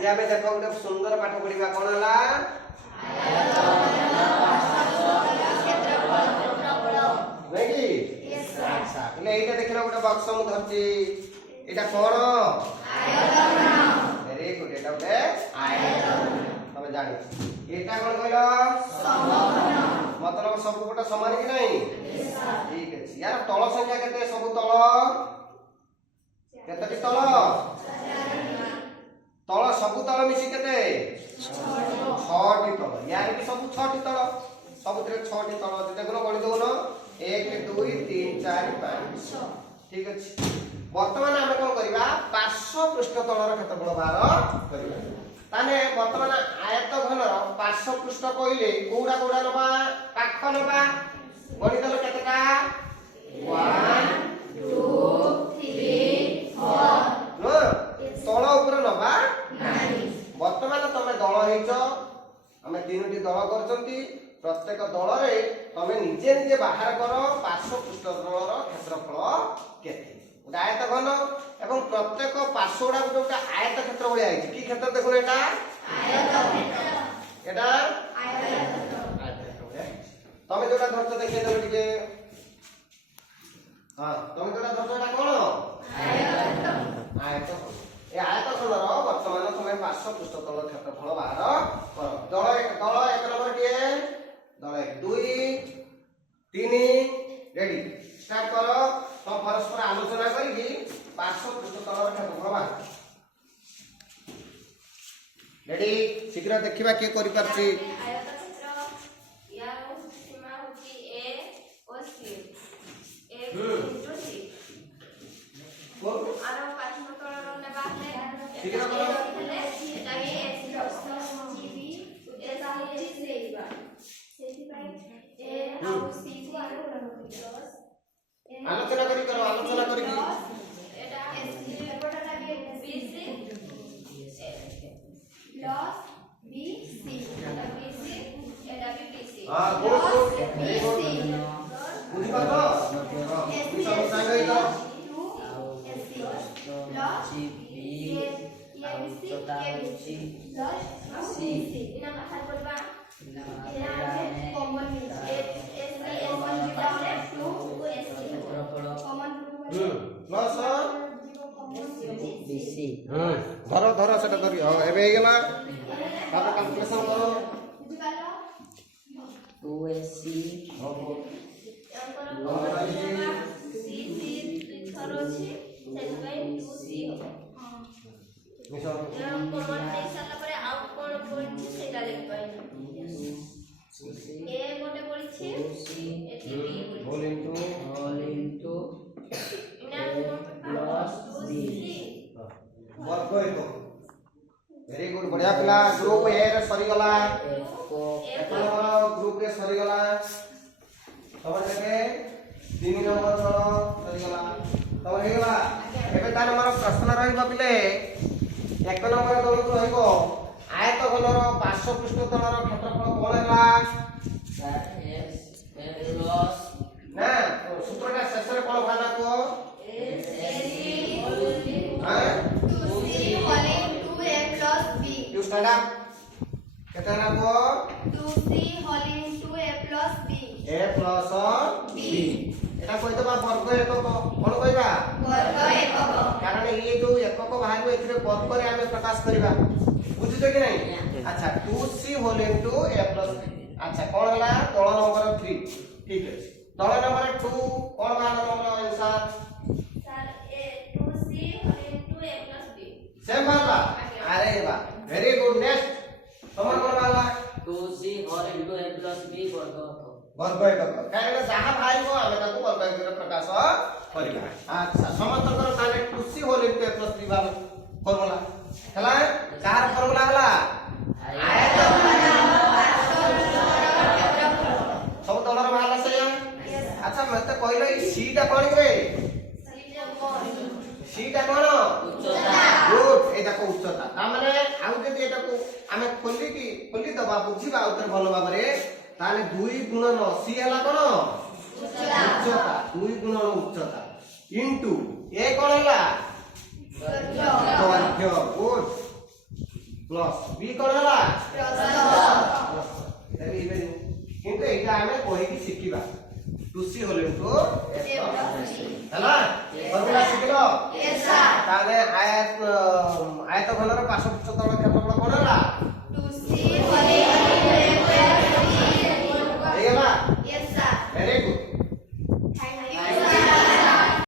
आज आम देख गोटे सुंदर पाठ पढ़ा कौन है ये देख गोटे बक्स मुझे धरती यहाँ कौन वेरी गुड ये गोटे तुम जान यहाँ कौन कहल मतलब सब गोटे सामान कि नहीं ठीक है यार तल संख्या केते सब तल केते तल तल सब तल मिसी केते 6टी तल यार भी सब 6टी तल सबुतरे 6टी तल देखो गणित दउन 1 2 3 4 5 ठीक अछि वर्तमान आमे कोन करिबा पार्श्व पृष्ठ तलर क्षेत्रफल बाहर करिबा ताने वर्तमान आयत घनर पार्श्व पृष्ठ कइले कोडा कोडा नबा पाख नबा गणित ल केतेटा 1 2 3 4 नो तल ऊपर नबा नाही वर्तमान तमे दल हेचो हमें तीनोटी दल करचंती प्रत्येक दल रे तमे निजे निजे बाहर करो पार्श्व पृष्ठ तलर क्षेत्रफल केते आयत घन एवं प्रत्येक पार्श्वडा गोटे आयत क्षेत्र भलिया है की क्षेत्र देखो एटा आयत क्षेत्र एटा आयत क्षेत्र भलिया तमे जोटा धरतो देखिए देबो टिके हां तमे जोटा धरतो एटा कोन आयत ए आयत खंडर वर्तमान समय पार्श्व पृष्ठ तल क्षेत्रफल बाहर करो दल एक नंबर के दल 1 2 3 रेडी स्टार्ट करो तो परस्पर आलोचना करी पार्श्व पृष्ठ तलर क्षेत्रफल बाहर रेडी शीघ्र देखिबा के करि परछि आयत क्षेत्र या सीमा होची ए और सी ए इनटू सी को आरो पार्श्व तलर नेबा है शीघ्र करो हेले एटा के एस जीबी एस होची सेइबा सेति भाई ए और सी को आरो प्लस आलोचना करी करो आलोचना करी एटा एस एटा के बीसी प्लस बीसी एटा बीसी एटा भी बीसी हां good good very good BC बुझि पालो एस समस्या गई तो प्लस ये बीसी प्लस बीसी इना बाहर करबा इना कॉमन एस कॉमन जीटा है 2 एस कॉमन प्लस बीसी धरो धरो सेटा धरि एबे हे गेला तापर कैलकुलेशन करो बुझि पालो 2ac होल इनटू वर्ग हेतो वेरी गुड बढ़िया पिला ग्रुप ए रे सरी गला एक नंबर ग्रुप ए सरी गला तबर देखे 3 नंबर चलो सरी गला तबर हे गला एबे ता नंबर प्रश्न रहिबा पिले 1 नंबर दल को रहिबो आयत घनर पार्श्व पृष्ठ तलर क्षेत्रफल कोन हैला ना सूत्रटा शेष रे कोन भाना को यू स्टैंड अप केते ना को 2c whole into a plus b एटा कोइ तो बा वर्ग एकक कोन कहबा वर्ग एकक कारण ये जो एकक बाहर में इथरे वर्ग रे हमें प्रकाश करबा बुझितो कि नहीं अच्छा 2c whole into a plus b अच्छा कोन हला दल नंबर 3 ठीक है दल नंबर 2 कोन बाहर number answer sir a 2c whole into a plus b same बाहरला अरे बा वेरी गुड नेक्स्ट तमर कोन बाहरला 2c whole into a plus b वर्ग एकक कारण जहां बाहरिबो हमें ताको वर्ग एकक रे प्रकाश करबा अच्छा समस्तकर ताले 2c whole into a plus b bar formula हला चार फॉर्मूला हला आयत सब तलर बाहरला से अच्छा मते कहलो ई सी टा कोन रे सी टा कोन उच्चता गुड एटा को उच्चता ता माने आउ जदी एटा को हमें खोली दबा बुझिबा उतर भलो बाबरे ताले 2 गुणन सी हला कोन उच्चता 2 गुणन उच्चता इनटू ए कोन हला वर्ग गुड ପ୍ଲସ୍ ବି କଣ ହେଲା କିନ୍ତୁ ଏଇଟା ଆମେ କହିକି ଶିଖିବା 2c ହୋଲ୍ ଇନଟୁ s ହେଲା ଫର୍ମୁଲା ଶିଖିଲ ତାହେଲେ ଆୟତ ଘନର ପାର୍ଶ୍ୱ ପୃଷ୍ଠ ତଳ କ୍ଷେତ୍ରଫଳ କଣ ହେଲା